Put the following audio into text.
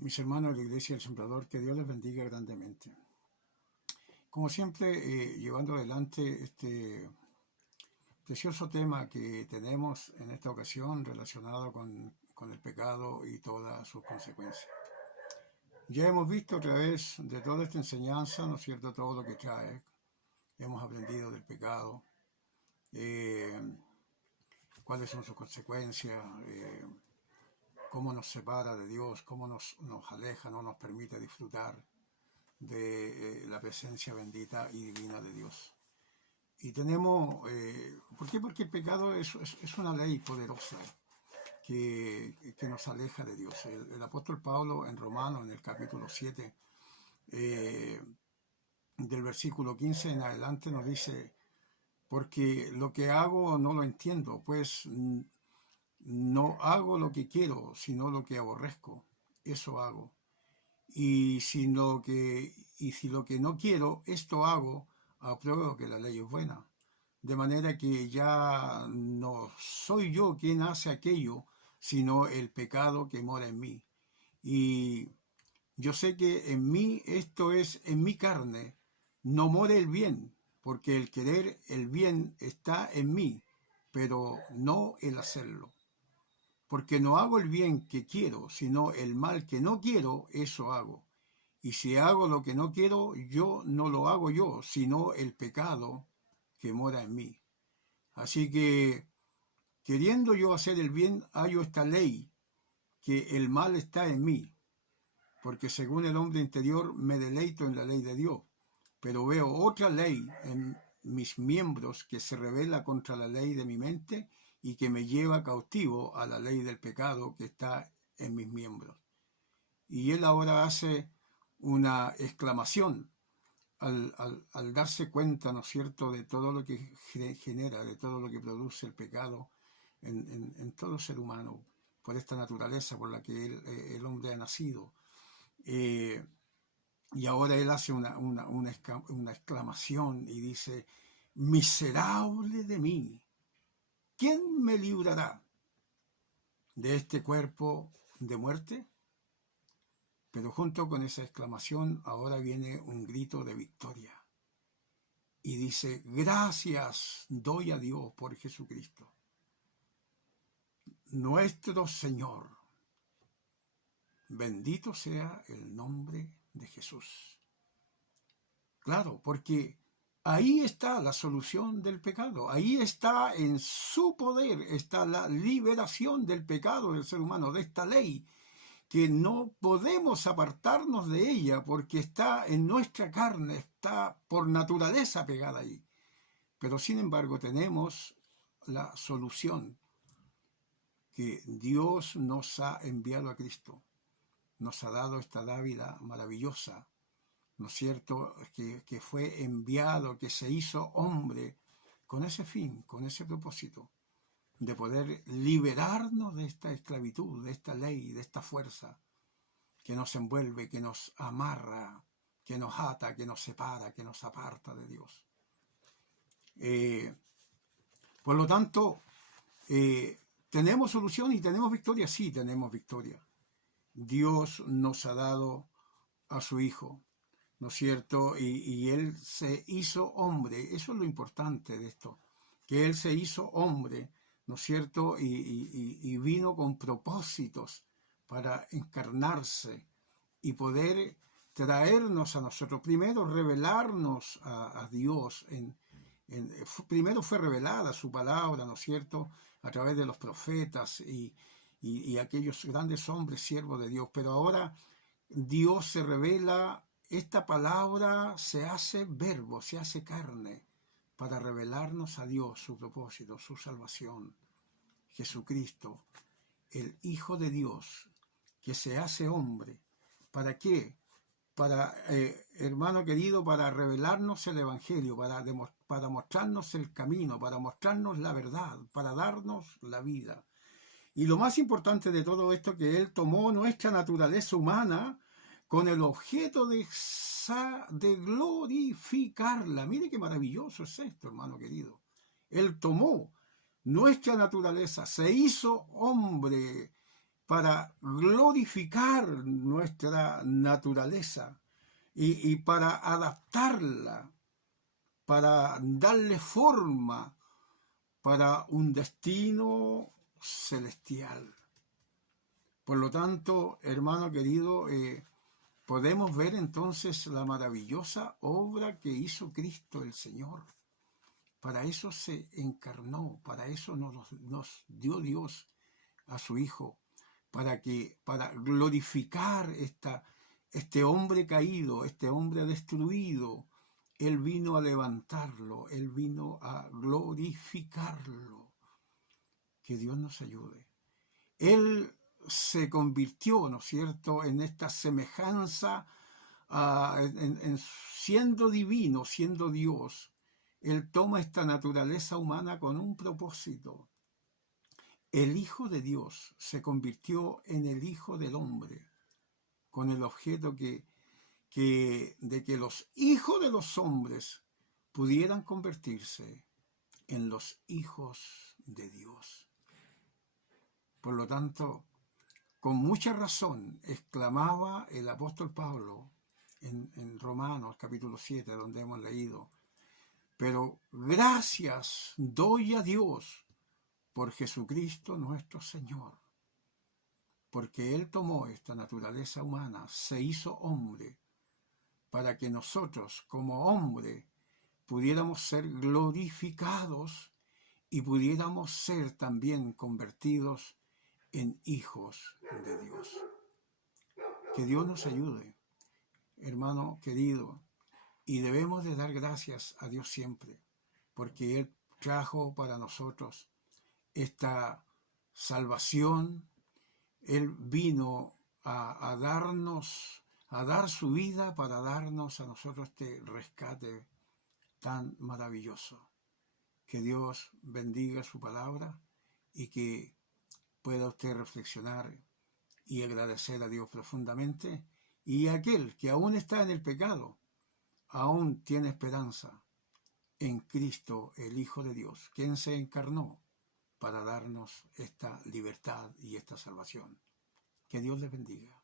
Mis hermanos de la Iglesia del Sembrador, que Dios les bendiga grandemente. Como siempre, llevando adelante este precioso tema que tenemos en esta ocasión relacionado con el pecado y todas sus consecuencias. Ya hemos visto a través de toda esta enseñanza, ¿no es cierto?, todo lo que trae. Hemos aprendido del pecado, eh, cuáles son sus consecuencias, cómo nos separa de Dios, cómo nos aleja, no nos permite disfrutar de la presencia bendita y divina de Dios. Y tenemos, ¿por qué? Porque el pecado es una ley poderosa que nos aleja de Dios. El apóstol Pablo en Romanos, en el capítulo 7, del versículo 15 en adelante, nos dice: porque lo que hago no lo entiendo, pues no hago lo que quiero, sino lo que aborrezco, eso hago. Y si lo que no quiero, esto hago, apruebo que la ley es buena. De manera que ya no soy yo quien hace aquello, sino el pecado que mora en mí. Y yo sé que en mí, esto es, en mi carne, no mora el bien, porque el querer el bien está en mí, pero no el hacerlo. Porque no hago el bien que quiero, sino el mal que no quiero, eso hago. Y si hago lo que no quiero, yo no lo hago yo, sino el pecado que mora en mí. Así que, queriendo yo hacer el bien, hallo esta ley, que el mal está en mí, porque según el hombre interior me deleito en la ley de Dios, pero veo otra ley en mis miembros que se revela contra la ley de mi mente y que me lleva cautivo a la ley del pecado que está en mis miembros. Y él ahora hace una exclamación al darse cuenta, ¿no es cierto?, de todo lo que genera, de todo lo que produce el pecado en todo ser humano, por esta naturaleza por la que el hombre ha nacido. Y ahora él hace una exclamación y dice: miserable de mí, ¿quién me librará de este cuerpo de muerte? Pero junto con esa exclamación ahora viene un grito de victoria. Y dice: gracias doy a Dios por Jesucristo, nuestro Señor. Bendito sea el nombre de Jesús. Claro, porque ahí está la solución del pecado. Ahí está, en su poder, está la liberación del pecado del ser humano, de esta ley, que no podemos apartarnos de ella porque está en nuestra carne, está por naturaleza pegada ahí. Pero sin embargo tenemos la solución, que Dios nos ha enviado a Cristo, nos ha dado esta dávila maravillosa, ¿no es cierto?, que fue enviado, que se hizo hombre con ese fin, con ese propósito, de poder liberarnos de esta esclavitud, de esta ley, de esta fuerza que nos envuelve, que nos amarra, que nos ata, que nos separa, que nos aparta de Dios. Por lo tanto, ¿tenemos solución y tenemos victoria? Sí, tenemos victoria. Dios nos ha dado a su Hijo, ¿no es cierto? Y Él se hizo hombre. Eso es lo importante de esto, que Él se hizo hombre, ¿no es cierto? Y vino con propósitos para encarnarse y poder traernos a nosotros. Primero, revelarnos a Dios. Primero fue revelada su palabra, ¿no es cierto?, a través de los profetas y aquellos grandes hombres siervos de Dios. Pero ahora Dios se revela, esta palabra se hace verbo, se hace carne, para revelarnos a Dios, su propósito, su salvación. Jesucristo, el Hijo de Dios, que se hace hombre. ¿Para qué? Para, hermano querido, para revelarnos el Evangelio, para mostrarnos el camino, para mostrarnos la verdad, para darnos la vida. Y lo más importante de todo esto, que Él tomó nuestra naturaleza humana con el objeto de glorificarla. Mire qué maravilloso es esto, hermano querido. Él tomó nuestra naturaleza, se hizo hombre, para glorificar nuestra naturaleza y para adaptarla, para darle forma para un destino celestial. Por lo tanto, hermano querido, podemos ver entonces la maravillosa obra que hizo Cristo el Señor. Para eso se encarnó, para eso nos dio Dios a su Hijo, para glorificar este hombre caído, este hombre destruido. Él vino a levantarlo, Él vino a glorificarlo. Que Dios nos ayude. Él se convirtió, ¿no es cierto?, en esta semejanza, siendo divino, siendo Dios. Él toma esta naturaleza humana con un propósito. El Hijo de Dios se convirtió en el Hijo del Hombre, con el objeto de que los hijos de los hombres pudieran convertirse en los hijos de Dios. Por lo tanto, con mucha razón exclamaba el apóstol Pablo en Romanos capítulo 7, donde hemos leído: pero gracias doy a Dios por Jesucristo nuestro Señor, porque Él tomó esta naturaleza humana, se hizo hombre, para que nosotros como hombre pudiéramos ser glorificados y pudiéramos ser también convertidos en hijos de Dios. Que Dios nos ayude, hermano querido, y debemos de dar gracias a Dios siempre, porque Él trajo para nosotros esta salvación. Él vino a dar su vida para darnos a nosotros este rescate tan maravilloso. Que Dios bendiga su palabra y que pueda usted reflexionar y agradecer a Dios profundamente. Y aquel que aún está en el pecado, aún tiene esperanza en Cristo, el Hijo de Dios, quien se encarnó para darnos esta libertad y esta salvación. Que Dios les bendiga.